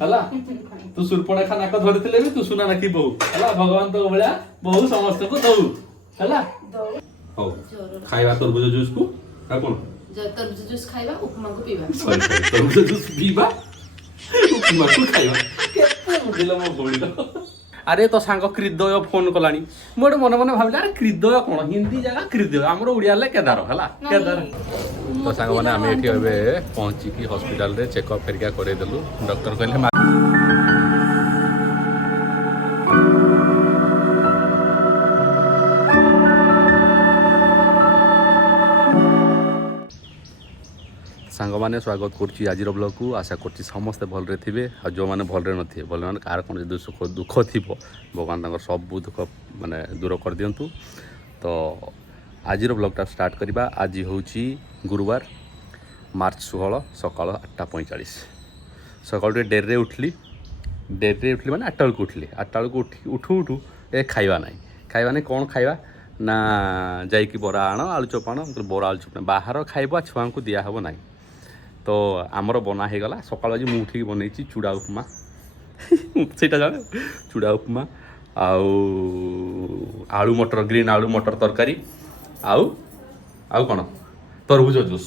हला तू सुरपणखा नाक धरिथिले भी तू सुना नाकी बहु हला भगवान तो भलिया बहु समस्त को दऊ हला हो खाइबा तरबुज जूस को आ कोन तरबुज जूस खाइबा उपमा को पीबा तरबुज जूस पीबा उपमा को खाइबा केते बुझिला मो बोली अरे तो सांग कृदय फोन कलानी मोटे मन मन भाबिला अरे कृदय कोन हिंदी जगह कृदय हमरो उड़िया ले केदार हला केदार तो सांग माने आमे एठी एबे पहुंची की हॉस्पिटल रे चेकअप फेरिका करे देलु डॉक्टर कहले सांग मैंने स्वागत करुच्ची आज ब्लॉग को आशा कर समस्ते भलरे थे और जो मैंने भलरे नथे भल मैंने कार कौन सुख दुख थी भगवान तक सब दुख माने दूर कर दिंतु तो आज ब्लॉगटा स्टार्ट करवा आज हूँ गुरुवार मार्च 16 सकाल 8:45 सकाल डेरे उठली माने 8टा बेलू उठली 8टा बेलू उठू उठू ए खाइबा नहीं कौन खाइबा ना जाइकी बरा आण आलू चप आण बरा आलू चप बाहर खाइबा छुआ को दिहब ना तो आमर बना हो गला सकाल आज मुझे उठिक बनई चूड़ा उपमा से जाने चूड़ा उपमा आलू मटर ग्रीन आलू मटर तरकारी आउ कौन तरबुज जूस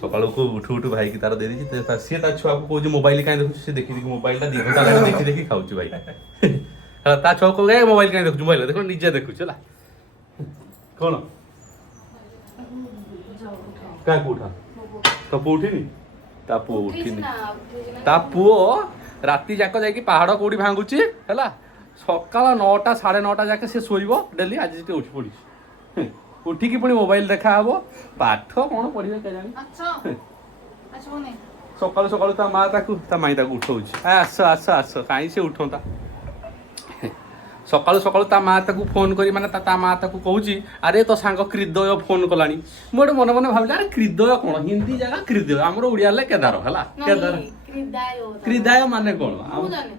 सकाल को उठू उठू भाई की तार दे दी सी छुआ को कौन मोबाइल कहीं देखुच से देखी मोबाइल 2 घंटा देखी देखी खाऊ भाई ता छुआ को मोबाइल कहीं देखुच मोबाइल देख निजे देखुच है कौन क्या उठा तो पुओ उठिनी ता पुओ उठिनी ता पुओ राति जाक जाकि पहाड़ कोड़ी भांगुची हैला सकाल 9टा 9:30 जाके से सोइबो डेली आज जे उठ पड़ी उठिकी पुणी मोबाइल देखा हबो पाठ कोन पढिबे के जानी अच्छा अच्छा मने सकाल सकाल ता माई ताकू उठौची आस आस आस काई से उठोंता सकाल सकाल ता माँ ताकू फोन करी माने ता माँ ताकू कहूची अरे तो सांग कृदय फोन कलानी मोटे मन मन भाबिला अरे कृदय कोन हिंदी जगह कृदय हमरो उड़िया ले केदार हला केदार कृदय माने कोन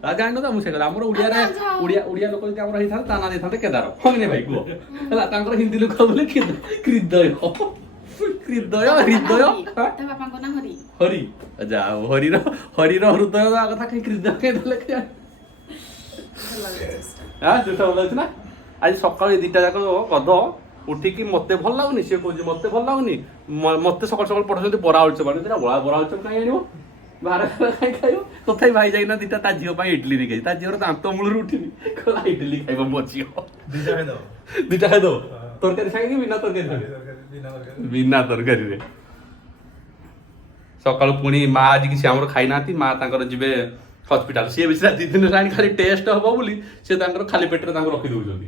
आ जानो त मुसे हमरो उड़िया रे उड़िया लोक जे हमरो हिथा ता ना देथाते केदार हम ने भाई को हला तांकर हिंदी लोक बोले कृदय कृदय हृदय ता बापा को ना हरि हरि जा हरि रो हृदय कथा के कृदय के देले के हाँ जोटा भल अच्छे ना आज सकाल 2टा जाक गध उठिकी मत भल लगुनि सी कह मत भल लगुनि मत सकाल सकाल पठाते बरा आलुचप बरा आलुचप कहीं आण बाहर कहीं खाइब तथा भाई जाइना 2टा ता झील इडली नहीं खाई झील दांत मूल उठिनी कहला इडली खाइब मो झील 2टा खाइदो तरकारी सांगे बिना तरकारी बिना तरकारी सकाल पुणी माँ आज किसी आम खाई ना माँ जी हॉस्पिटल सी भी 2 दिन लाइन खाली टेस्ट हम बोली से खाली पेटे रखी दौरान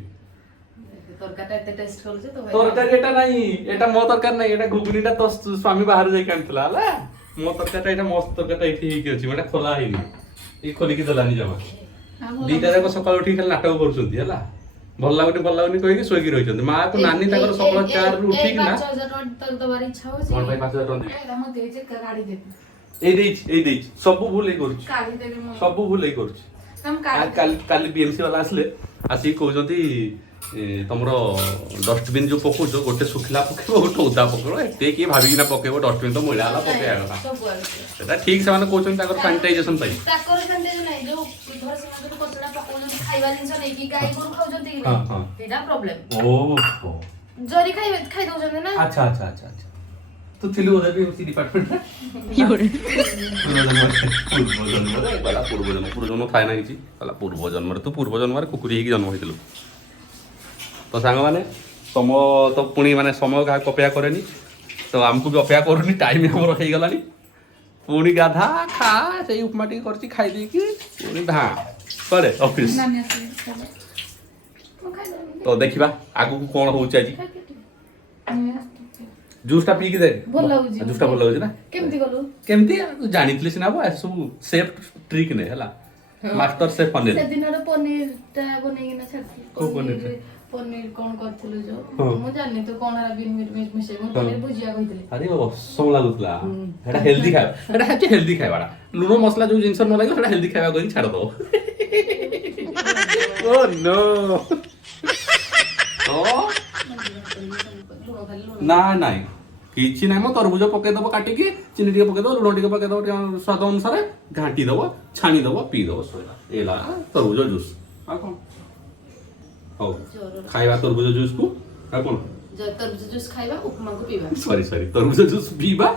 तरकारी एटा नहीं एटा मो तरकारी नहीं एटा घुगनीटा तो स्वामी बाहर जाई कानथला हला मो तरकारीटा एटा मस्त तरकारीटा एठी हेकी अछि एटा खोला हेनी ए खोली के दलानी जमा 2टा जाक सकाळ उठी खाली नाटक करूछंती हला भल लागुनी कहि के सोई रहिछंती मां को नानी ताकर सकाळ 4 रु उठी ना 5000 टका तो बारी इच्छा हो छै 5000 टका एटा म देई जे गाड़ी दे ए सब भूल सब भूल काली बीएमसी वाला आसले आसी कहते तुम डस्टबिन जो पकाउछ गोटे सुखला पकेब गोटे उदा पकेब एते किए भाविकिना पकेब डस्टबिन तो मैला वाला पकेया कथा ठीक से कहते सानिटाइजेशन जरी खाई दउछन ना अच्छा अच्छा अच्छा अच्छा तो थिलु उधर भी उसी डिपार्टमेंट में पूर्व जन्म थाए ना किसी पूर्व जन्म तू पूर्व जन्म कुकुरी ही जन्म होइतलु तो सांग माने समय तो पुणी माने समय क्या अपेक्षा करेनी तो आमको भी अपेक्षा करूनी टाइम हमर हो गलानी पुणी गाधा खा से उपमा टी करची खाई दे कि पुणी धा करे ऑफिस तो देखिबा आगु को कोन होउछ आज जूसटा पी के दे भल लागुची जूसटा भल लागुची ना केमती तू जानितले सिना बा सब सेफ ट्रिक ने हला मास्टर शेफ पनीर से दिन रो पनीर ता बनेगी ना छाती को पनीर पनीर कोन करथिलो जो मु जानि तो कोन रा बिन मिट मिसे मु पनीर भुजिया कहितले अरे असम लागुतला एटा हेल्दी खाय एटा हैप्पी हेल्दी खायबाडा लूनो मसला जो जिंस न लागो एटा हेल्दी खायबा कहि छाड़ दो ओ नो तो ना नहीं କିଛି ନାହିଁ ମ ତରଭୁଜ ପକେଇଦବ କାଟିକି ଚିନି ଟିକେ ପକେଇଦବ ଲୁଣ ଟିକେ ପକେଇଦବ ଟିକେ ସ୍ୱାଦ ଅନୁସାରେ ଘାଣ୍ଟି ଦବ ଛାଣିଦବ ପିଇଦବ ସରିଲା ଏଲା ତରଭୁଜ ଜୁସ୍ ଆଉ କଣ ହଉ ଖାଇବା ତରଭୁଜ ଜୁସ୍ କୁ ଆଉ କଣ ତରଭୁଜ ଜୁସ୍ ଖାଇବା ଉପମାକୁ ପିଇବା ସରି ତରଭୁଜ ଜୁସ୍ ପିଇବା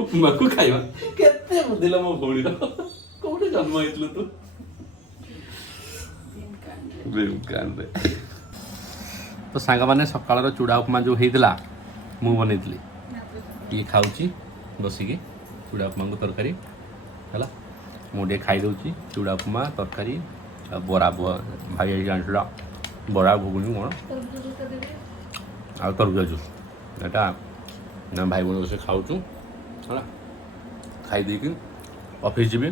ଉପମାକୁ ଖାଇବା କେତେ ବୁଦ୍ଧିଲ ମୋ ଭଉଣୀର କୋଉଠି ଜନ୍ମ ହେଇଥିଲୁ ତୁ ତ ସାଙ୍ଗମାନେ ସକାଳର ଚୁଡ଼ା ଉପମା ଯେଉଁ ହେଇଥିଲା ମୁଁ ବନେଇଥିଲି ଇଏ ଖାଉଛି ବସିକି ଚୁଡ଼ା ଉପମାକୁ ତରକାରୀ ହେଲା ମୁଁ ଟିକେ ଖାଇଦେଉଛି ଚୁଡ଼ା ଉପମା ତରକାରୀ ଆଉ ବରା ଭାଇ ଜାଣିଥିଲା ବରା ଘୁଗୁନି କ'ଣ ଆଉ ତରଭୁଜ ଜୁସ୍ ଏଇଟା ଭାଇ ଭଉଣୀ ବସି ଖାଉଛୁ ହେଲା ଖାଇ ଦେଇକି ଅଫିସ୍ ଯିବି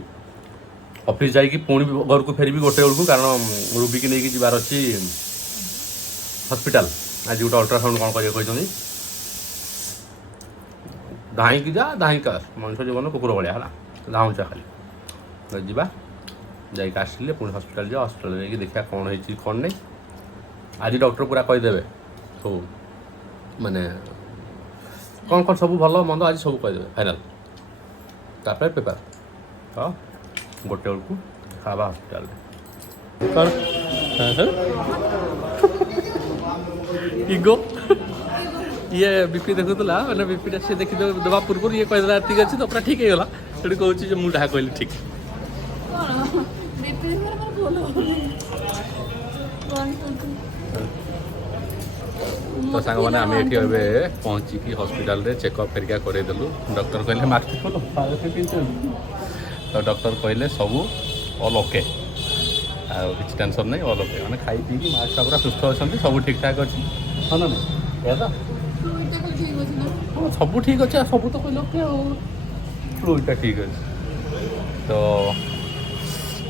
ଅଫିସ୍ ଯାଇକି ପୁଣି ଘରକୁ ଫେରିବି ଗୋଟେ ବେଳକୁ କାରଣ ରୁବିକି ନେଇକି ଯିବାର ଅଛି ହସ୍ପିଟାଲ ଆଜି ଗୋଟେ ଅଲ୍ଟ୍ରାସାଉଣ୍ଡ କ'ଣ କରିବାକୁ କହିଛନ୍ତି ଧାଇଁକି ଯା ଧାଇଁକି ଆସ ମଣିଷ ଜୀବନ କୁକୁର ଭଳିଆ ହେଲା ଧାଉଁଚା ଖାଲି ଯିବା ଯାଇକି ଆସିଲେ ପୁଣି ହସ୍ପିଟାଲ ଯିବା ହସ୍ପିଟାଲ ଯାଇକି ଦେଖିବା କ'ଣ ହେଇଛି କ'ଣ ନାହିଁ ଆଜି ଡକ୍ଟର ପୁରା କହିଦେବେ ସବୁ ମାନେ କ'ଣ କ'ଣ ସବୁ ଭଲ ମନ୍ଦ ଆଜି ସବୁ କହିଦେବେ ଫାଇନାଲ ତାପରେ ପେପର ହଁ ଗୋଟେ ବେଳକୁ ଖାଇବା ହସ୍ପିଟାଲରେ କ'ଣ ଇଗୋ ଇଏ ବିପି ଦେଖୁଥିଲା ମାନେ ବିପିଟା ସିଏ ଦେଖି ଦେବା ପୂର୍ବରୁ ଇଏ କହିଦେଲା ଠିକ୍ ଅଛି ତ ପୁରା ଠିକ୍ ହେଇଗଲା ସେଠି କହୁଛି ଯେ ମୁଁ ଯାହା କହିଲି ଠିକ୍ ତ ସାଙ୍ଗମାନେ ଆମେ ଏଠି ଏବେ ପହଞ୍ଚିକି ହସ୍ପିଟାଲରେ ଚେକଅପ୍ ଫେରିକା କରେଇଦେଲୁ ଡକ୍ଟର କହିଲେ ମାସ୍କ ଖୋଲ ତ ଡକ୍ଟର କହିଲେ ସବୁ ଅଲ୍ ଓକେ ଆଉ କିଛି ଟେନସନ୍ ନାହିଁ ଅଲ୍ ଓକେ ମାନେ ଖାଇ ପିଇକି ମାସ୍କ ପୁରା ସୁସ୍ଥ ଅଛନ୍ତି ସବୁ ଠିକ୍ ଠାକ୍ ଅଛି ହଁ ନା ନାହିଁ ଏଇଆ ତ ସବୁ ଠିକ୍ ଅଛି ଆଉ ସବୁ ତ କହିଲେ ଓକେ ଆଉ ଫ୍ଲୁଇଡ଼ଟା ଠିକ୍ ଅଛି ତ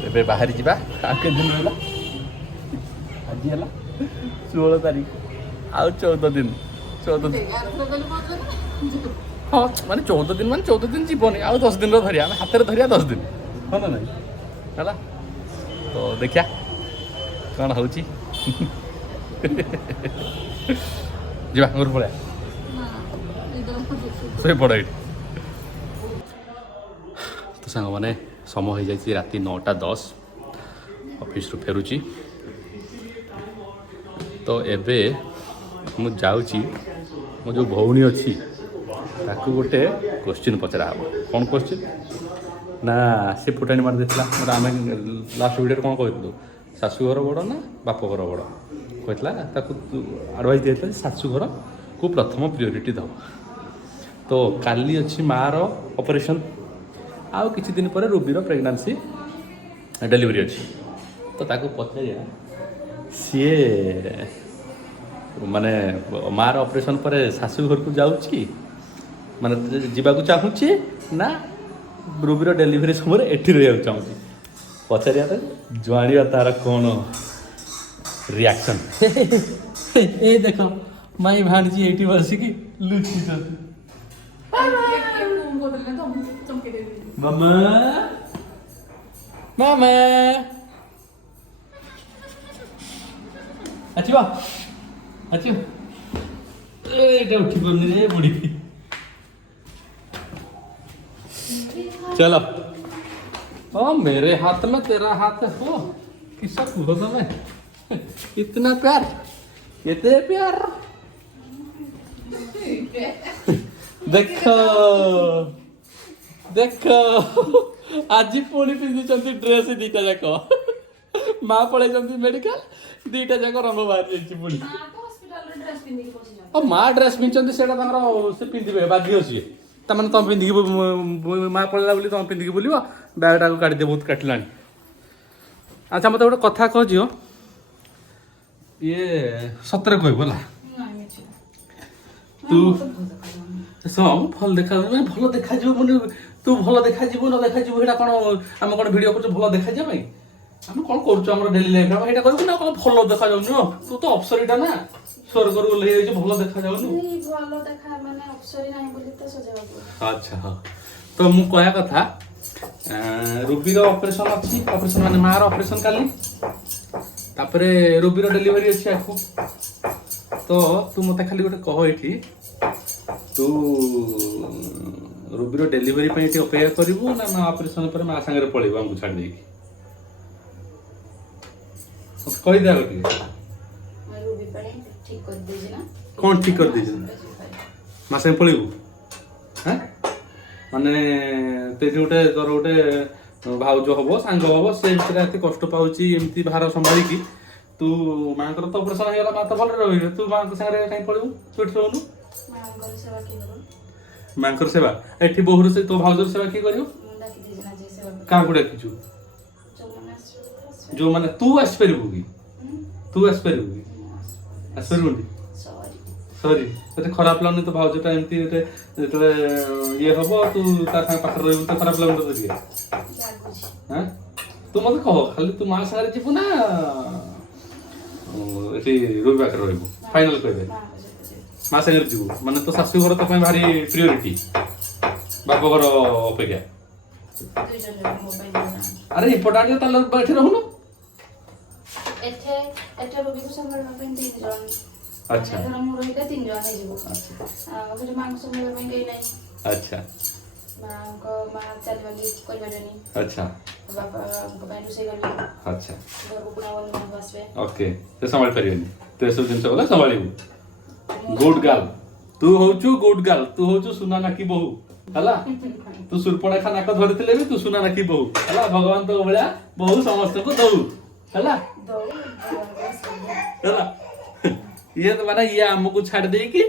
ଏବେ ବାହାରି ଯିବା ଆଉ କେତେ ଦିନ ହେଲା ଆଜି ହେଲା 16 ତାରିଖ ଆଉ 14 ଦିନ ହଁ ମାନେ 14 ଦିନ ମାନେ 14 ଦିନ ଯିବନି ଆଉ 10 ଦିନର ଧରିବା ଆମେ ହାତରେ ଧରିବା 10 ଦିନ ହଁ ନା ନାହିଁ ହେଲା ତ ଦେଖିବା କ'ଣ ହେଉଛି ଯିବା ଘରୁ ପଳେଇବା ଶୋଇପଡ଼ ଏଇଠି ତ ସାଙ୍ଗମାନେ ସମୟ ହେଇଯାଇଛି ରାତି 9:10 ଅଫିସରୁ ଫେରୁଛି ତ ଏବେ ମୁଁ ଯାଉଛି ମୋ ଯେଉଁ ଭଉଣୀ ଅଛି ତାକୁ ଗୋଟେ କ୍ୱେଶ୍ଚିନ୍ ପଚରା ହେବ କ'ଣ କ୍ୱେଶ୍ଚିନ୍ ନା ସେ ଫୁଟାଣି ମାରି ଦେଇଥିଲା ଗୋଟେ ଆମେ ଲାଷ୍ଟ ଭିଡ଼ିଓରେ କ'ଣ କହିଥିଲୁ ଶାଶୁଘର ବଡ଼ ନା ବାପଘର ବଡ଼ କହିଥିଲା ତାକୁ ଆଡ଼ଭାଇସ୍ ଦିଆଯାଇଥିଲା ଯେ ଶାଶୁଘରକୁ ପ୍ରଥମ ପ୍ରିଓରିଟି ଦେବ ତ କାଲି ଅଛି ମାଆର ଅପରେସନ୍ ଆଉ କିଛି ଦିନ ପରେ ରୁବିର ପ୍ରେଗନାନ୍ସି ଡେଲିଭରି ଅଛି ତ ତାକୁ ପଚାରିବା ସିଏ ମାନେ ମାଆର ଅପରେସନ୍ ପରେ ଶାଶୁଘରକୁ ଯାଉଛି ମାନେ ଯିବାକୁ ଚାହୁଁଛି ନା ରୁବିର ଡେଲିଭରି ସମୟରେ ଏଠି ରହିବାକୁ ଚାହୁଁଛି ପଚାରିବା ତ ଜାଣିବା ତାର କ'ଣ ରିଆକ୍ସନ୍ ଏ ଦେଖ ମାଇଁ ଭାଣିଛି ଏଇଠି ବସିକି ଲୁଚିଛନ୍ତି ମାମା ମାମା ଆସିବ ଆସିବ ଏଇଟା ଉଠି ପାରୁନି ରେ ବୁଢ଼ୀ चलो ओ मेरे हाथ में तेरा हाथ हो किसका कुहो तुम्हें इतना प्यार कितने प्यार देखो देखो आज पुणी पिंधि ड्रेस दीटा जाक माँ पलैंती मेडिकल दीटा जाक रंग बाहर पुणी माँ ड्रेस पिंधि से पिंधे बाध्य सी ताने तुम पिंधिकी माँ पलैला बोली तुम पिंधिकी बुल बैगटा को काटिदे बहुत काटिला अच्छा मत गोटे कथा कह झील ये सतरे कहला तू सब भल देखा भल देखा तू भल देखा न देखा कौन आम कौन भिड कर भल देखा आम कौन कर डेली लाइफ कर ना कौन भल देखा जाऊन तू तो अप्सरीटा ना स्वर्ग ओह्लि भल देखा जाऊन अच्छा हाँ तो मु कहया कथा रुबीर ऑपरेशन अच्छी ऑपरेशन माने मार ऑपरेशन काली तापरे रुबीर डिलीवरी अच्छी आखु तो तू मते खाली गोटे कह एठी तू रुबीर डेलीवरी पे अपेक्षा करू ना ना ऑपरेशन पर माँ सागर पलैबू आमको छाड़ देकी कहीदे आगे रूबी पानी ठीक कर दीजिए ना कौन ठीक कर दीजिए माँ सागर पलैबू हाँ माने तेजी गोटे तोर गोटे भाउज हम सांग हम से भीतर कष्ट पाची एमती भार संभालिकी तू माँ तो ऑपरेशन हो माँ तो भले रही तू माँ सागर कहीं पलैबू तू एଠି रहूनु माँ सेवा एठी बोहूर से तो भाउजर सेवा किए कर क्या डाकिचु जो माने तू आसपारू कि तू आसपारू कि आसपारू सॉरी तो खराब लगनी तो भाउजटा एमती जो ये हम तू पाखे रही तो खराब लगनी तो हाँ तू मत कह खाली तू माँ सागर जीवु ना ये रूबी पाखे रही फाइनाल कहे माँ सागर जीवु माने तो शाशु घर तो भारी प्रियोरिटी बाप घर अपेक्षा अरे इम्पोर्टाट ताले बैठे रहूनु रूबी को संभालवा तीन जन अच्छा धर मु रहिला तीन जन हे जीवो फिर मां को संभालवा कहीं नहीं अच्छा मां चलवाली कोई बरनी अच्छा बापा को बैंक से करबे अच्छा घर को पुना वन बसबे ओके ते संभाल परियनी ते सब जिंस बोला संभालिबू गुड गर्ल तू होचु गुड गर्ल तू होचु सुना ना की बहू हला तू सुरपड़ा खा नाक धरथिले भी तू सुना ना की बहू हला भगवान तो भलिया बहू समस्त को दऊ हला हला ये तो माने ये हमको छाड़ दे कि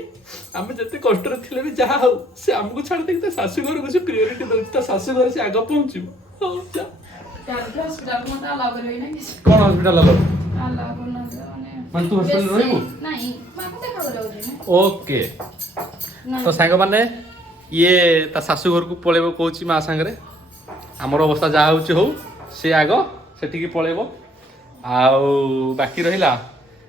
हम जते कष्ट रे थिले भी जहा हो से हमको छाड़ दे त सासु घर को से प्रायोरिटी दउ त सासु घर से आगे पहुंचू हो जा हॉस्पिटल को मत अलाउ करबे ना किसी कौन हॉस्पिटल अलाउ अलाउ करना माने मन तू हॉस्पिटल रहबो नहीं मां को देखा करौ जे ओके तो सांग माने ये ता सासु घर को पळेबो कहूची मां संगरे हमर अवस्था जा होची हो से आगो सेठी की पळेबो आउ बाकी रहिला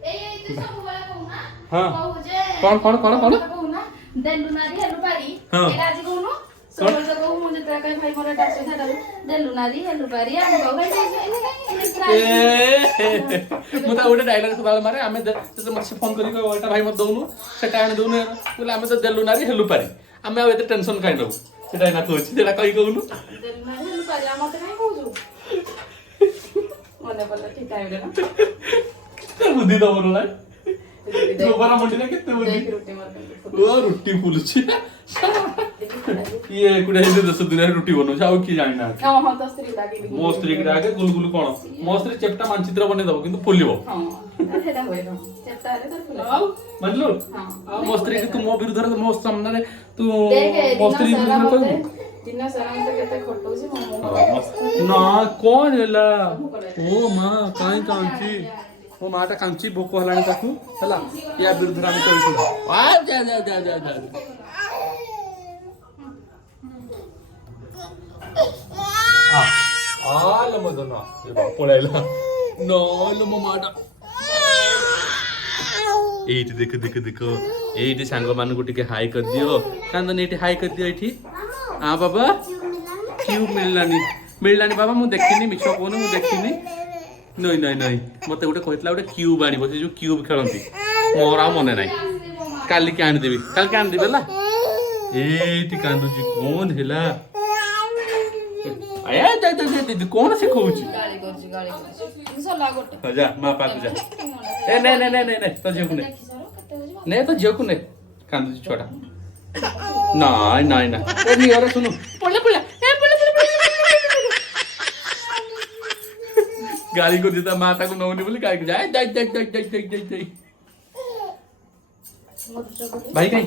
ए तू सब वाला कहू ना हां कहू जे कौन कहू ना देलु नारी हेलु पारी हाँ। एला आज कहू न सब जो कहू मुझे तरा कहीं भाई मोरा डाक्टर था देलु नारी हेलु पारी हम कहू भाई मु ता गोटे डायलॉग सदाल मारे आमे ते मत फोन करी एटा भाई मत दउनु सेटा आने दउनु बोले आमे तो देलु नारी हेलु पारी आमे आ एते टेंशन काई नबु सेटा ना कहूची सेटा कहि कहउनु देलु नारी हेलु पारी हम मत काई कहू मने बोला ठीक है ना बुद्धि दबर ना दोबारा मंडी ना केते बुद्धि रोटी मार ओ रुटी फुलुची ये कुडे हे 10 दिन रुटी बनो जाऊ की जानि ना हां हां तो स्त्री दागी मो स्त्री के आगे गुलगुल कोन मो स्त्री चेपटा मानचित्र बने दबो किंतु फुलिबो हां हेडा होय ना चेपटा रे तर फुला आउ मनलो हां आ मो स्त्री के तू मो विरुद्ध रे मो सामने रे तू देखे मो स्त्री विरुद्ध कहबो दिन सारा में तो केते खटौसी मो ना कौन हैला ओ मां काई कांची ओ माटा कांची भोको हलाणी ताकू हला या विरुद्ध रे हम कहू आ जा जा जा जा जा आलो मदना ये पळायला नो माटा एठी देखो देखो देखो एठी सांग मान को टिके हाई कर दियो कांदन एठी हाई कर दियो एठी आ बाबा क्यों मिललानी बाबा मु देखिनी मिछ कोन मु देखिनी नहीं नहीं नहीं मते गोटे कहतला गोटे क्यूब आनी बसे जो क्यूब खेलंती मोर आ मने नाही काली के आनी देबी काल के आनी देबेला एठी कांदुची कोन हेला आया जा जा जा कोन से कहूची गाली करजी सला गोटे जा मां पाक जा ए नहीं नहीं नहीं नहीं तो जेकु नहीं नहीं तो जेकु नहीं कांदुची छोटा नहीं नहीं ना ए नी अरे सुनो पड़े पड़े ए पड़े गाली को देता माता को नौनी बोली गाली को जाए जाए जाए जाए जाए जाए जाए जाए भाई कहीं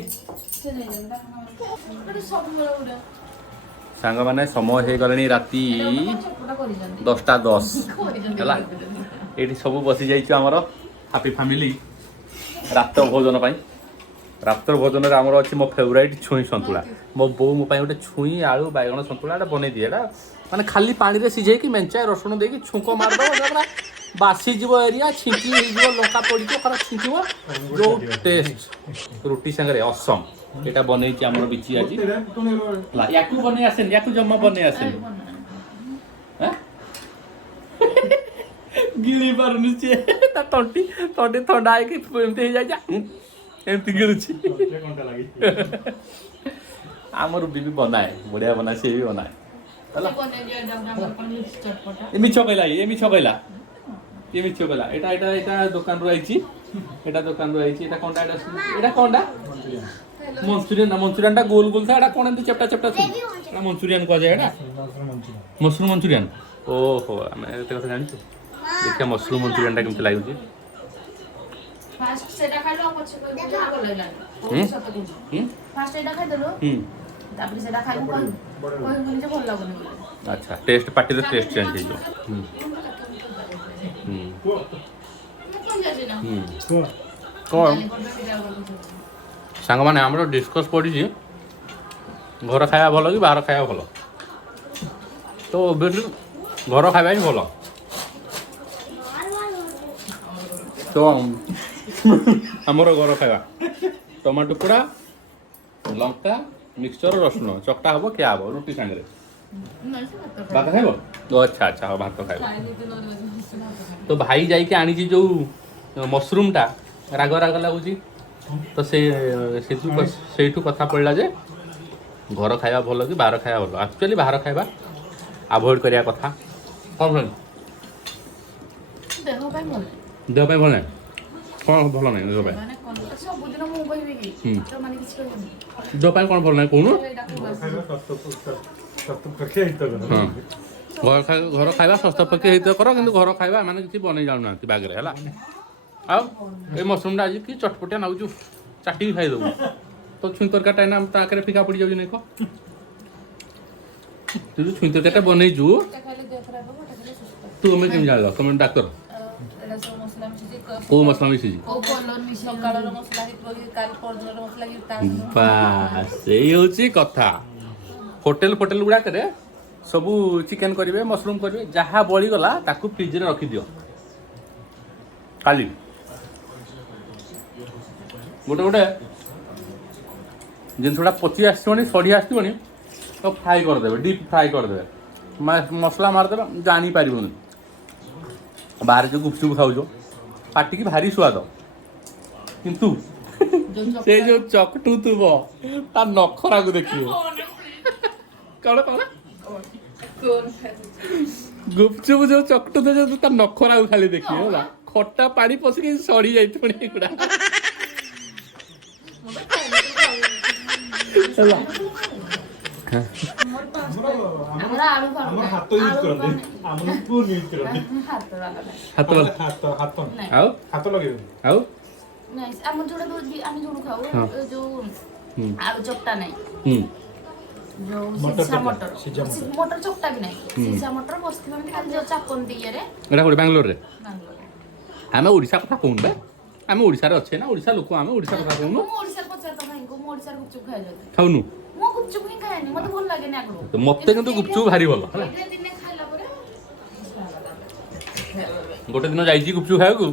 सांग माने समय हे गलनी राती 10:10 हला एठी सब बसी जाइछु हमर हैप्पी फैमिली रात भोजन पाई रात भोजन रे हमर अछि मो फेवरेट छुई संतुला मो बो मो पाई गोटे छुई आलू बैगण संतुला बनै दिए एटा माने खाली पानी रे सिझे कि मेंचा रसुण दे कि छुंको मार दो जबरा बासी जीवो एरिया छिंकी जीवो लंका पड़ी जो खरा छिंकीवो जो टेस्ट रोटी संगे असम एटा बनै छि हमर बिची आजी ला याकू बनै आसेन याकू जम्मा बनै आसेन हैं गिरी पारुनी छे ता टंटी थंडा है कि एमते हे जाय जा ଏମିତି ଗିଳୁଛି ଆମର ବି ବନାଏ ବଢ଼ିଆ ବନାଏ ସିଏ ବି ବନାଏ ହେଲା ଏ ମିଛ କହିଲା ଏ ମିଛ କହିଲା ଏ ମିଛ କହିଲା ଏଇଟା ଏଇଟା ଏଇଟା ଦୋକାନରୁ ଆଇଛି ଏଇଟା ଦୋକାନରୁ ଆଇଛି ଏଇଟା କଣଟା ଏଇଟା କଣଟା ମଞ୍ଚୁରିଆନ ମଞ୍ଚୁରିଆନଟା ଗୋଲ ଗୋଲ ଥାଏ ଏଇଟା କଣ ଏମିତି ଚେପଟା ଚେପଟା ଏଇଟା ମଞ୍ଚୁରିଆନ କୁହାଯାଏ ଏଇଟା ମସରୁମ ମଞ୍ଚୁରିଆନ ଓହୋ ଆମେ ଏତେ କଥା ଜାଣିଛୁ ଦେଖିବା ମସରୁମ ମଞ୍ଚୁରିଆନଟା କେମିତି ଲାଗୁଛି ଫାଷ୍ଟ ସେଟା ଖାଇଲୁ ଆଉ ପଛେ କହିବୁ ଯାହା ଭଲ ଲାଗିଲାନି ସତ କହୁଛି ଫାଷ୍ଟ ଏଟା ଖାଇଦେଲୁ ତାପରେ ସେଟା ଖାଇବୁ କହିବୁନି ଯେ ଭଲ ଲାଗୁନି ବୋଲି ଆଚ୍ଛା ଟେଷ୍ଟ ପାଟିରେ ଟେଷ୍ଟ ଚେଞ୍ଜ ହେଇଯିବ କ'ଣ ସାଙ୍ଗମାନେ ଆମର ଡିସ୍କସ୍ ପଡ଼ିଛି ଘର ଖାଇବା ଭଲ କି ବାହାର ଖାଇବା ଭଲ ତ ଓଭିୟସଲି ଘର ଖାଇବା ହିଁ ଭଲ ତ ଆମର ଘର ଖାଇବା ଟମାଟୋ ପୋଡ଼ା ଲଙ୍କା ମିକ୍ସଚର ରସୁଣ ଚକଟା ହେବ ଖିଆ ହେବ ରୁଟି ସାଙ୍ଗରେ ଭାତ ଖାଇବ ଆଚ୍ଛା ଆଚ୍ଛା ହଉ ଭାତ ଖାଇବ ତ ଭାଇ ଯାଇକି ଆଣିଛି ଯେଉଁ ମସରୁମଟା ରାଗ ରାଗ ଲାଗୁଛି ତ ସେଇଠୁ କଥା ପଡ଼ିଲା ଯେ ଘର ଖାଇବା ଭଲ କି ବାହାର ଖାଇବା ଭଲ ଆକ୍ଚୁଆଲି ବାହାର ଖାଇବା ଆଭଏଡ଼ କରିବା କଥା କ'ଣ ଭଲ ଦେହ ପାଇଁ ଭଲ ଦେହ ପାଇଁ ଭଲ ନାହିଁ କ'ଣ ଭଲ ନାହିଁ ଦେହ ପାଇଁ ସବୁଦିନ ମୁଁ କହିବି କି ମାନେ କିଛି କହିବନି ଦେହ ପାଇଁ କ'ଣ ଭଲ ନାହିଁ କହୁନୁ ହଁ ଘର ଖାଇବା ସ୍ୱାସ୍ଥ୍ୟ ପକ୍ଷେ ହେଇତ କର କିନ୍ତୁ ଘର ଖାଇବା ମାନେ କିଛି ବନେଇ ଜାଣୁନାହାନ୍ତି ବାଗରେ ହେଲା ଆଉ ଏ ମସରୁମଟା ଆଜି କି ଚଟପଟିଆ ନାଗୁଛୁ ଚାଟିକି ଖାଇଦେବୁ ତ ଛୁଇଁ ତରକାରୀଟା ଏଇନା ତା ଆଗରେ ଫିକା ପଡ଼ିଯାଉଛି ନାଇଁ କହ ତୁ ଯେଉଁ ଛୁଇଁ ତରକାରୀଟା ବନେଇଛୁ ତୁ ଆମେ କେମିତି ଜାଣିଲ ତମେ ଡାକ୍ତର କେଉଁ ମସଲା ମିଶିଛି ବାସ୍ ସେଇ ହେଉଛି କଥା ହୋଟେଲ ଗୁଡ଼ାକରେ ସବୁ ଚିକେନ୍ କରିବେ ମସରୁମ୍ କରିବେ ଯାହା ବଳିଗଲା ତାକୁ ଫ୍ରିଜରେ ରଖିଦିଅ କାଲି ଗୋଟେ ଜିନିଷଟା ପଚି ଆସିବନି ସଢ଼ି ଆସିବନି ତ ଫ୍ରାଏ କରିଦେବେ ଡିପ୍ ଫ୍ରାଏ କରିଦେବେ ମସଲା ମାରିଦେବେ ଜାଣିପାରିବନି ବାହାରେ ଯେଉଁ ଗୁପଚୁପ ଖାଉଛ ପାଟିକି ଭାରି ସ୍ୱାଦ କିନ୍ତୁ ସେ ଯେଉଁ ଚକଟୁଥିବ ତା ନଖରାକୁ ଦେଖିବ କ'ଣ ଗୁପଚୁପ ଯେଉଁ ଚକଟୁଥିବ ଯେଉଁ ତା ନଖରାକୁ ଖାଲି ଦେଖିବ ହେଲା ଖଟା ପାଣି ପଶିକି ସଢ଼ି ଯାଇଥିବଣି ଏଗୁଡ଼ା ହେଲା ଆଳୁ ଚକଟା ନାହିଁ ଯୋଉ ସିଝା ମଟର ଚକଟା ବି ନାହିଁ ସିଝା ମଟର ବସିଥିବ ଖାଲି ଯୋଉ ଚାପନ୍ତି ଇଏରେ ଏଇଟା କୋଉଠି ବାଙ୍ଗଲୋରରେ ଆମେ ଓଡ଼ିଶା କଥା କହୁନୁ ବା ଆମେ ଓଡ଼ିଶାରେ ଅଛେ ନା ଓଡ଼ିଶା ଲୋକ ଆମେ ଓଡ଼ିଶା କଥା କହୁନୁ ମୁଁ ଓଡ଼ିଶାରେ ପଚାର ତ ଭାଇଙ୍କୁ ମୁଁ ଓଡ଼ିଶାରେ ଗୁପଚୁପ ଖାଇଯାଉଛି ଖାଉନୁ ମୁଁ ଗୁପଚୁପ ହିଁ ଖାଏନି ମତେ ଭଲ ଲାଗେନି ଆଗରୁ ମତେ କିନ୍ତୁ ଗୁପଚୁପ ଭାରି ଭଲ ହେଲା ଦିନେ ଖାଇଲା ପରେ ଗୋଟେ ଦିନ ଯାଇଛି ଗୁପଚୁପ ଖାଇବାକୁ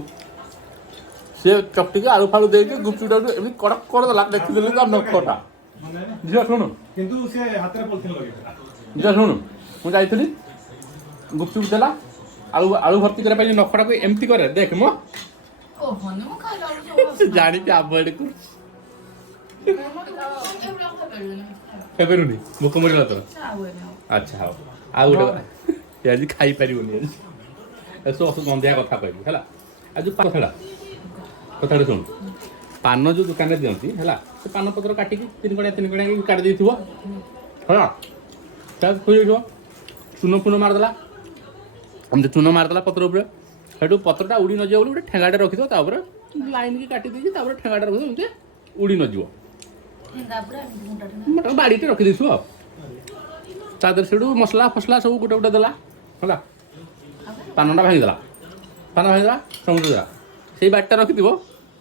ସେ ଚକଟିକି ଆଳୁ ଫାଳୁ ଦେଇକି ଗୁପଚୁପଟାକୁ ଏମିତି କଡ଼କ କରିଦେଲା ଦେଖିଦେଲି ତା ନଖଟା ଝିଅ ଶୁଣୁ କିନ୍ତୁ ସେ ହାତରେ ପଲିଥିନ ଲଗେଇଥିଲା ଝିଅ ଶୁଣୁ ମୁଁ ଯାଇଥିଲି ଗୁପଚୁପ ଦେଲା ଆଳୁ ଭର୍ତ୍ତି କରିବା ପାଇଁ ନଖଟାକୁ ଏମିତି କରେ ଦେଖ ମୁଁ ଜାଣିକି ଆଭଏଡ୍ କରୁଛି ଖାଇପାରିବୁନି ଭୋକ ମରିଗଲା ତୋର ଆଚ୍ଛା ହଉ ଆଉ ଗୋଟେ ସେ ଆଜି ଖାଇପାରିବୁନି ଆଜି ଗନ୍ଧିଆ କଥା କହିବି ହେଲା ଆଜି କଥାଟା ଶୁଣୁ ପାନ ଯେଉଁ ଦୋକାନରେ ଦିଅନ୍ତି ହେଲା ସେ ପାନ ପତ୍ର କାଟିକି ତିନି କଣିଆ କାଟି ଦେଇଥିବ ହେଲା ତାକୁ ଖୋଇଯାଇଥିବ ଚୂନ ମାରିଦେଲା ଏମିତି ଚୂନ ମାରିଦେଲା ପତ୍ର ଉପରେ ସେଠୁ ପତ୍ରଟା ଉଡ଼ି ନଯିବ ବୋଲି ଗୋଟେ ଠେଙ୍ଗାଟେ ରଖିଥିବ ତାପରେ ଲାଇନ୍କି କାଟି ଦେଇକି ତାପରେ ଠେଙ୍ଗାଟେ ରଖିଥିବ ଏମିତି ଉଡ଼ି ନଯିବ ବାଡ଼ିଟେ ରଖିଦେଇଥିବ ଆଉ ତା ଦେହରେ ସେଠୁ ମସଲା ଫସଲା ସବୁ ଗୋଟେ ଦେଲା ହେଲା ପାନଟା ଭାଙ୍ଗିଦେଲା ସମୁଦ୍ର ଦେଲା ସେଇ ବାଡ଼ିଟା ରଖିଥିବ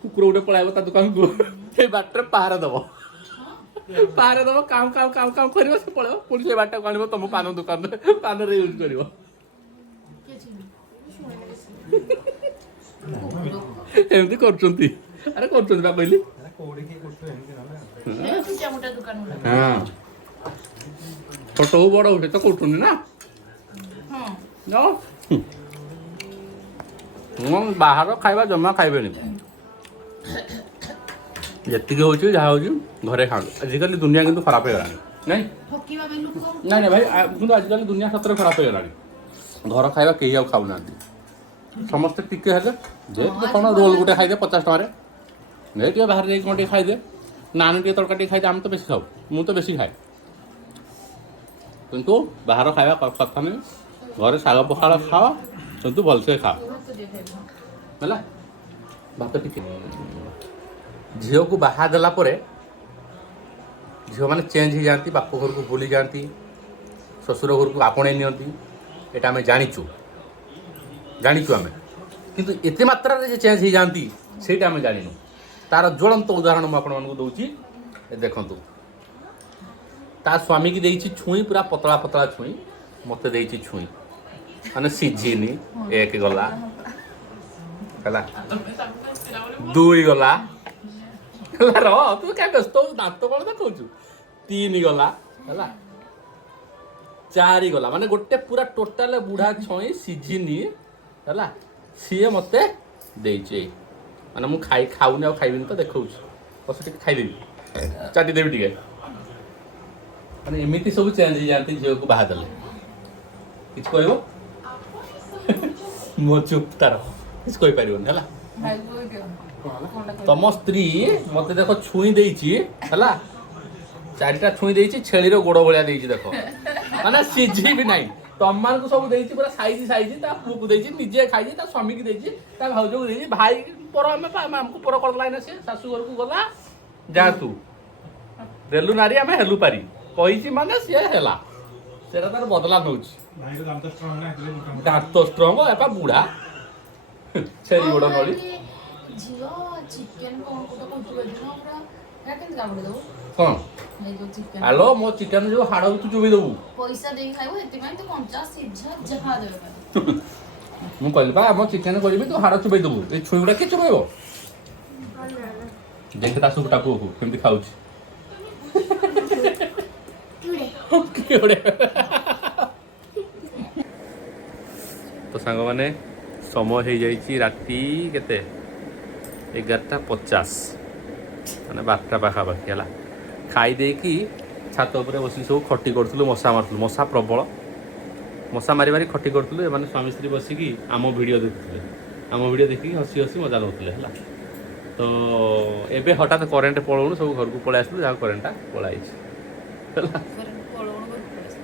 କୁକୁର ଗୋଟେ ପଳାଇବ ତା ଦୋକାନକୁ ସେଇ ବାଟରେ ପାହାରେ ଦେବ କାମ କରିବ ସେ ପଳେଇବ ପୁଣି ସେଇ ବାଟଟାକୁ ଆଣିବ ତମ ପାନ ଦୋକାନରେ ପାନରେ ୟୁଜ୍ କରିବ ଏମିତି କରୁଛନ୍ତି ଆରେ କରୁଛନ୍ତି ବା କହିଲି ହଁ ଛୋଟ ହଉ ବଡ଼ ହଉ ସେ ତ କରୁଛନ୍ତି ନା ବାହାର ଖାଇବା ଜମା ଖାଇବେନି ଯେତିକି ହେଉଛି ଯାହା ହେଉଛି ଘରେ ଖାଆନ୍ତୁ। ଆଜିକାଲି ଦୁନିଆ କିନ୍ତୁ ଖରାପ ହେଇଗଲାଣି ନାଇଁ ଠକିବା ପାଇଁ ଲୋକ ନାଇଁ ନାଇଁ ଭାଇ କିନ୍ତୁ ଆଜିକାଲି ଦୁନିଆ ସତରେ ଖରାପ ହେଇଗଲାଣି। ଘର ଖାଇବା କେହି ଆଉ ଖାଉନାହାନ୍ତି। ସମସ୍ତେ ଟିକେ ହେଲେ ଯେ କ'ଣ ରୋଲ୍ ଗୋଟେ ଖାଇଦେ 50 ଟଙ୍କାରେ, ଏ ଟିକେ ବାହାରେ ଯାଇକି କ'ଣ ଟିକେ ଖାଇଦେ, ନାନ୍ ଟିକେ ତଡ଼କା ଟିକେ ଖାଇଦେ। ଆମେ ତ ବେଶୀ ଖାଉ, ମୁଁ ତ ବେଶୀ ଖାଏ। କିନ୍ତୁ ବାହାର ଖାଇବା କଥା ନୁହେଁ। ଘରେ ଶାଗ ପଖାଳ ଖାଅ କିନ୍ତୁ ଭଲସେ ଖାଅ ହେଲା। ଭାତ ଟିକେ ଝିଅକୁ ବାହା ଦେଲା ପରେ ଝିଅମାନେ ଚେଞ୍ଜ ହେଇଯାଆନ୍ତି, ବାପ ଘରକୁ ଭୁଲି ଯାଆନ୍ତି, ଶ୍ୱଶୁର ଘରକୁ ଆପଣେଇ ନିଅନ୍ତି। ଏଇଟା ଆମେ ଜାଣିଛୁ ଆମେ, କିନ୍ତୁ ଏତେ ମାତ୍ରାରେ ଯେ ଚେଞ୍ଜ ହେଇଯାଆନ୍ତି ସେଇଟା ଆମେ ଜାଣିନୁ। ତାର ଜ୍ୱଳନ୍ତ ଉଦାହରଣ ମୁଁ ଆପଣମାନଙ୍କୁ ଦେଉଛି। ଦେଖନ୍ତୁ, ତା ସ୍ୱାମୀକି ଦେଇଛି ଛୁଇଁ, ପୁରା ପତଳା ପତଳା ଛୁଇଁ, ମୋତେ ଦେଇଛି ଛୁଇଁ ମାନେ ସିଝିନି। 1 ଗଲା ହେଲା, 2 ଗଲା ହେଲା, ର ତୁ କାଇଁ ବ୍ୟସ୍ତ ହଉଛୁ, ଦାନ୍ତ କ'ଣ ଦେଖାଉଛୁ, 3 ଗଲା ହେଲା, 4 ଗଲା। ମାନେ ଗୋଟେ ପୁରା ଟୋଟାଲ ବୁଢ଼ା ଛୁଇଁ ସିଝିନି ହେଲା, ସିଏ ମୋତେ ଦେଇଛି। ମାନେ ମୁଁ ଖାଉନି ଆଉ ଖାଇବିନି ତ ଦେଖାଉଛି, ବସ ଟିକେ ଖାଇଦେବି, ଚାଟିଦେବି ଟିକେ। ମାନେ ଏମିତି ସବୁ ଚେଞ୍ଜ ହେଇଯାଆନ୍ତି ଝିଅକୁ ବାହା ଦେଲେ। କିଛି କହିବ ମୋ ଚୁପ୍, ତାର କିଛି କହିପାରିବନି ହେଲା। ତମ ସ୍ତ୍ରୀ ମତେ ଦେଖ ଛୁଇଁ ଦେଇଛି ହେଲା, 4ଟା ଛୁଇଁ ଦେଇଛି, ଛେଳିର ଗୋଡ଼ ଭଳିଆ ଦେଇଛି ଦେଖ, ମାନେ ସିଝି ବି ନାହିଁ। ତମମାନଙ୍କୁ ସବୁ ଦେଇଛି ପୁରା ସାଇଜି, ତା ପୁଅକୁ ଦେଇଛି, ନିଜେ ଖାଇଛି, ତା ସ୍ୱାମୀକି ଦେଇଛି, ତା ଭାଉଜକୁ ଦେଇଛି, ଭାଇ ପର ଆମକୁ ପର କରିଦେଲା ନା, ସେ ଶାଶୁ ଘରକୁ ଗଲା, ଯା ତୁ ଦେଲୁ ନାରୀ ଆମେ ହେଲୁ ପାରି କହିଛି ମାନେ ସିଏ ହେଲା, ସେଟା ତାର ବଦଲା ନଉଛି। ଭାଇର ଦାନ୍ତ ଷ୍ଟ୍ରଙ୍ଗ ନା ହେଲେ ମୋଟାମୋଟି ଦାନ୍ତ ଷ୍ଟ୍ରଙ୍ଗ, ଏପା ବୁଢ଼ା ଛେଳି ଗୋଡ଼ ନଳି। ଝିଅ ଚିକେନ କ'ଣ ଗୋଟେ କହୁଥିବ ଦିନ ପୁରା ଏଟା କେମିତି କାମୁଡ଼ି ଦେବୁ? କ'ଣ ଏଇ ଯୋଉ ଚିକେନ ଆଲୋ, ମୋ ଚିକେନ ଯୋଉ ହାଡ଼କୁ ତୁ ଚୋବେଇ ଦେବୁ। ପଇସା ଦେଇକି ଖାଇବୁ, ସେଥିପାଇଁ ତୁ କଞ୍ଚା ସିଝା ଯାହା ଦେବେ ଖାଇବୁ। ମୁଁ କହିଲି ବା ଆମ ଚିକେନ କରିବି, ତୁ ହାଡ଼ ଚୋବେଇ ଦେବୁ। ଏଇ ଛୁଇଁ ଗୁଡ଼ା କିଏ ଚୋବେଇବ? ଦେଖେ ତା ସୁପଟା ପୁଅକୁ କେମିତି ଖାଉଛି। ତ ସାଙ୍ଗମାନେ, ସମୟ ହେଇଯାଇଛି ରାତି କେତେ, 11:50, ମାନେ 12ଟା ପାଖାପାଖି ହେଲା। ଖାଇ ଦେଇକି ଛାତ ଉପରେ ବସିକି ସବୁ ଖଟି କରୁଥିଲୁ, ମଶା ମାରୁଥିଲୁ, ମଶା ପ୍ରବଳ, ମଶା ମାରି ମାରି ଖଟି କରୁଥିଲୁ। ଏମାନେ ସ୍ୱାମୀ ସ୍ତ୍ରୀ ବସିକି ଆମ ଭିଡ଼ିଓ ଦେଖୁଥିଲେ, ଆମ ଭିଡ଼ିଓ ଦେଖିକି ହସି ହସି ମଜା ନେଉଥିଲେ ହେଲା। ତ ଏବେ ହଠାତ୍ କରେଣ୍ଟ ପଳଉଣୁ ସବୁ ଘରକୁ ପଳେଇ ଆସିଲୁ, ଯାହା କରେଣ୍ଟଟା ପଳାଇଛି ହେଲା।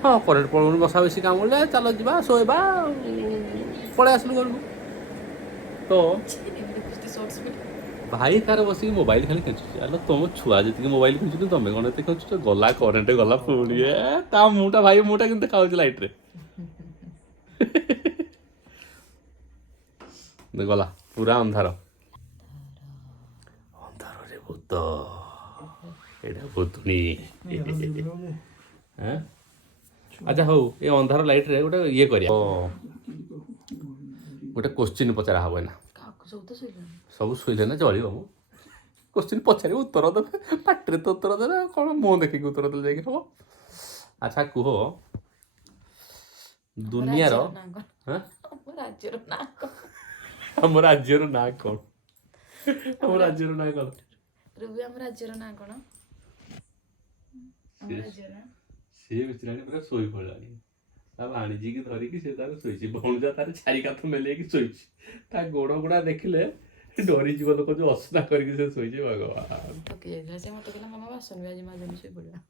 ହଁ, କରେଣ୍ଟ ପଳଉଣୁ, ମଶା ବେଶୀ କାମୁଡ଼ିଲେ, ଚାଲ ଯିବା ଶୋଇବା, ପଳେଇ ଆସିଲୁ ଘରକୁ। ତ ଭାଇ ତାର ବସିକି ମୋବାଇଲ ଖାଲି ଖେଞ୍ଚୁଛି। ଆଲୋ, ତମ ଛୁଆ ଯେତିକି ମୋବାଇଲ ଖେଞ୍ଚୁଛନ୍ତି ତମେ କ'ଣ ଏତେ ଖେଞ୍ଚୁଛ? ଗଲା କରେଣ୍ଟ ଗଲା, ପୁଣି ତା ମୁହଁଟା, ଭାଇ ମୁହଁଟା କିନ୍ତୁ ଦେଖାଯାଉଛି ଲାଇଟ୍ରେ। ଗଲା ପୁରା ଅନ୍ଧାର, ଅନ୍ଧାରରେ ଭୂତ, ଏଇଟା ଭୂତୁଣୀ। ଆଚ୍ଛା ହଉ, ଏ ଅନ୍ଧାର ଲାଇଟ୍ରେ ଗୋଟେ ଇଏ କରିବା, ଗୋଟେ କୋଶ୍ଚିନ୍ ପଚରା ହବ ନା। ସବୁ ଶୋଇଲେ ନା ଚଳିବ, ମୁଁ କୋଶ୍ଚିନ୍ ପଚାରିବ, ଉତ୍ତର ଦେବେ, ପାଟିରେ ତ ଉତ୍ତର ଦେବେ, କ'ଣ ମୁହଁ ଦେଖିକି ଉତ୍ତର ଦେଲେ ଯାଇକି ହବ। ଆଚ୍ଛା କୁହ, ଦୁନିଆର ଆମ ରାଜ୍ୟର ନାଁ କ'ଣ? ଆମ ରାଜ୍ୟର ନାଁ କ'ଣ? ରୁବି, ଆମ ରାଜ୍ୟର ନାଁ କ'ଣ? ସିଏ ବିଚରାଣି ପୁରା ଶୋଇ ପଡ଼ିଲାଣି, ତା ବାଣିଜିକି ଧରିକି ସେ ତାର ଶୋଇଛି। ଭଣଜା ତାର 4 କାନ୍ଥ ମେଲେଇକି ଶୋଇଛି, ତା ଗୋଡ଼ ଗୁଡ଼ା ଦେଖିଲେ ଡରିଯିବ ଲୋକ, ଯୋଉ ଅସନା କରିକି ସେ ଶୋଇଛି।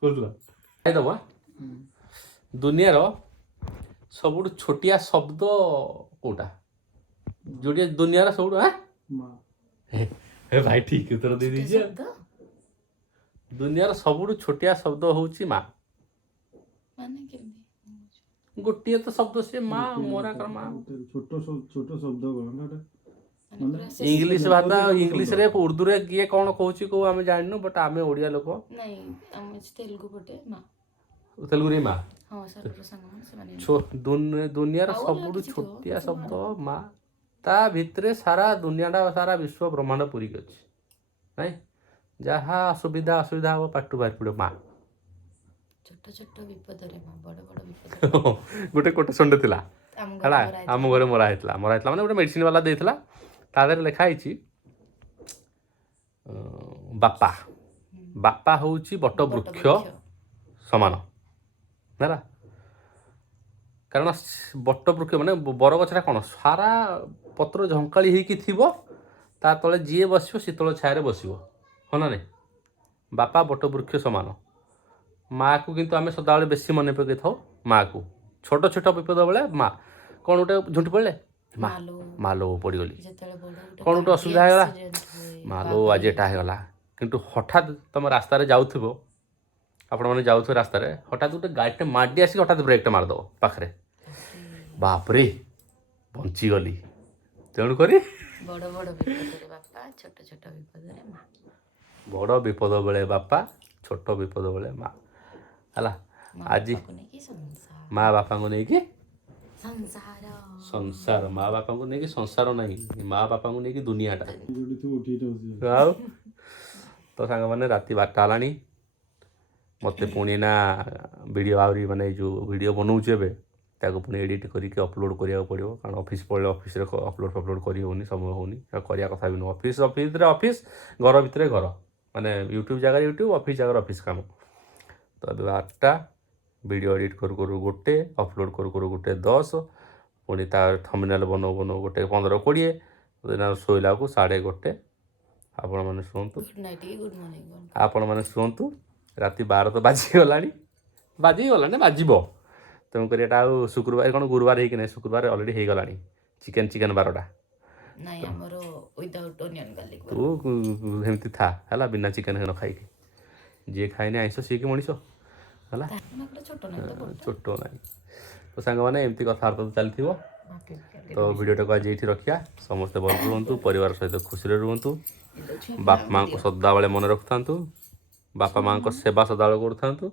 ଭଗବାନ, ଖାଇଦବ। ଦୁନିଆର ସବୁଠୁ ଛୋଟିଆ ଶବ୍ଦ କୋଉଟା? ଯୋଉଠି ଦୁନିଆର ସବୁଠୁ ଭାଇ ଠିକ ଉତ୍ତର ଦେଇ ଦେଇଛି। ଦୁନିଆର ସବୁଠୁ ଛୋଟିଆ ଶବ୍ଦ ହଉଛି ମା। ଗୋଟିଏ ତ ଶବ୍ଦ, ସେ ମା, ମୋରାଙ୍କର ମା। ଛୋଟ ଶବ୍ଦ କ'ଣ? ଇଂଲିଶ ଭାଷା, ଇଂଲିଶରେ ଉର୍ଦ୍ଦୁରେ କିଏ କ'ଣ କହୁଛି କୋଉ ଆମେ ଜାଣିନୁ, ବଟ୍ ଆମେ ଓଡ଼ିଆ ଲୋକ ତେଲୁଗୁରେ ମା। ଦୁନିଆର ସବୁଠୁ ଛୋଟିଆ ଶବ୍ଦ ମା, ତା ଭିତରେ ସାରା ଦୁନିଆଟା, ସାରା ବିଶ୍ୱ ବ୍ରହ୍ମାଣ୍ଡ ପୁରିକି ଅଛି ନାଇଁ। ଯାହା ଅସୁବିଧା ହବ ପାଟିରୁ ବାହାରି ପଡ଼ିବ ମା। ଗୋଟେ କୋଟେସନଟେ ଥିଲା ହେଲା, ଆମ ଘରେ ମରା ହେଇଥିଲା ମାନେ ଗୋଟେ ମେଡ଼ିସିନ ବାଲା ଦେଇଥିଲା। ତା ଦେହରେ ଲେଖା ହେଇଛି, ବାପା ବାପା ହେଉଛି ବଟ ବୃକ୍ଷ ସମାନ ହେଲା କାରଣ ବଟ ବୃକ୍ଷ ମାନେ ବରଗଛଟା କ'ଣ ସାରା ପତ୍ର ଝଙ୍କାଳି ହେଇକି ଥିବ ତା ତଳେ ଯିଏ ବସିବ ଶୀତଳ ଛାୟାରେ ବସିବ ହଁ ନା ନାଇଁ ବାପା ବଟ ବୃକ୍ଷ ସମାନ ମାଆକୁ କିନ୍ତୁ ଆମେ ସଦାବେଳେ ବେଶୀ ମନେ ପକାଇଥାଉ ମାଆକୁ ଛୋଟ ଛୋଟ ବିପଦ ବେଳେ ମା କ'ଣ ଗୋଟେ ଝୁଣ୍ଟି ପଡ଼ିଲେ ମାଲୋ ପଡ଼ିଗଲି କ'ଣ ଗୋଟେ ଅସୁବିଧା ହେଇଗଲା ମାଲୋ ଆଜି ଏଟା ହେଇଗଲା କିନ୍ତୁ ହଠାତ୍ ତୁମେ ରାସ୍ତାରେ ଯାଉଥିବ ଆପଣମାନେ ଯାଉଥିବେ ରାସ୍ତାରେ ହଠାତ୍ ଗୋଟେ ଗାଡ଼ିଟେ ମାଡ଼ି ଆସିକି ହଠାତ୍ ବ୍ରେକ୍ଟା ମାରିଦେବ ପାଖରେ ବାପରେ ବଞ୍ଚିଗଲି ତେଣୁକରି ବଡ଼ ବଡ଼ ବିପଦରେ ବାପା ଛୋଟ ଛୋଟ ବିପଦରେ ମା ବଡ଼ ବିପଦ ବେଳେ ବାପା ଛୋଟ ବିପଦ ବେଳେ ମା ହେଲା ଆଜି ମା ବାପାଙ୍କୁ ନେଇକି ସଂସାର ମା ବାପାଙ୍କୁ ନେଇକି ସଂସାର ନାହିଁ ମା ବାପାଙ୍କୁ ନେଇକି ଦୁନିଆଟା ଯୋଉଠି ଥିବ ଉଠିକି ଯାଉଛି ଆଉ ତ ସାଙ୍ଗମାନେ ରାତି 12ଟା ହେଲାଣି ମୋତେ ପୁଣି ନା ଭିଡ଼ିଓ ଆହୁରି ମାନେ ଏଇ ଯେଉଁ ଭିଡ଼ିଓ ବନଉଛି ଏବେ ତାକୁ ପୁଣି ଏଡ଼ିଟ୍ କରିକି ଅପଲୋଡ଼ କରିବାକୁ ପଡ଼ିବ କାରଣ ଅଫିସ୍ ପଳେଇଲେ ଅଫିସରେ ଅପଲୋଡ଼ କରି ହେଉନି ସମୟ ହେଉନି କରିବା କଥା ବି ନୁହଁ ଅଫିସରେ ଅଫିସ୍ ଘର ଭିତରେ ଘର ମାନେ ୟୁଟ୍ୟୁବ୍ ଜାଗାରେ ୟୁଟ୍ୟୁବ୍ ଅଫିସ୍ ଜାଗାରେ ଅଫିସ୍ କାମ ତ ଏବେ 8ଟା ଭିଡ଼ିଓ ଏଡ଼ିଟ୍ କରୁ କରୁ 1 ଅପଲୋଡ଼ କରୁ କରୁ 1:10 ପୁଣି ତା ଥମ୍ବନେଲ୍ ବନଉ ବନଉ 1:15-20 ଦିନ ଶୋଇଲାକୁ 1:30 ଆପଣମାନେ ଶୁଅନ୍ତୁ ଆପଣମାନେ ଶୁଅନ୍ତୁ ରାତି 12 ତ ବାଜିଗଲାଣି ବାଜିବ ତେଣୁକରି ଏଇଟା ଆଉ ଶୁକ୍ରବାର କ'ଣ ଗୁରୁବାର ହେଇକି ନାହିଁ ଶୁକ୍ରବାର ଅଲରେଡ଼ି ହେଇଗଲାଣି ଚିକେନ୍ ବାରଟା ନାଇଁ ଆମର ୱିଦାଉଟ୍ ଅନିଅନ୍ ଗାର୍ଲିକ୍ ତୁ ସେମିତି ଥା ହେଲା ବିନା ଚିକେନ୍ ନ ଖାଇକି ଯିଏ ଖାଇନି ଆଇଁଷ ସିଏ କି ମଣିଷ ହେଲା ଛୋଟ ନାହିଁ ଛୋଟ ନାହିଁ ତ ସାଙ୍ଗମାନେ ଏମିତି କଥାବାର୍ତ୍ତା ତ ଚାଲିଥିବ ତ ଭିଡ଼ିଓଟାକୁ ଆଜି ଏଇଠି ରଖିବା ସମସ୍ତେ ଭଲ ରୁହନ୍ତୁ ପରିବାର ସହିତ ଖୁସିରେ ରୁହନ୍ତୁ ବାପା ମାଆଙ୍କୁ ସଦାବେଳେ ମନେ ରଖୁଥାନ୍ତୁ ବାପା ମାଆଙ୍କ ସେବା ସଦାବେଳେ କରୁଥାନ୍ତୁ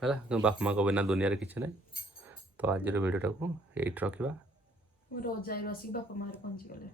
ହେଲା ବାପା ମାଆଙ୍କ ବିନା ଦୁନିଆରେ କିଛି ନାହିଁ ତ ଆଜିର ଭିଡ଼ିଓଟାକୁ ଏଇଠି ରଖିବା ରଜାଇରୁ ଆସିକି ବାପା ମାଆରେ ପହଞ୍ଚିଗଲେ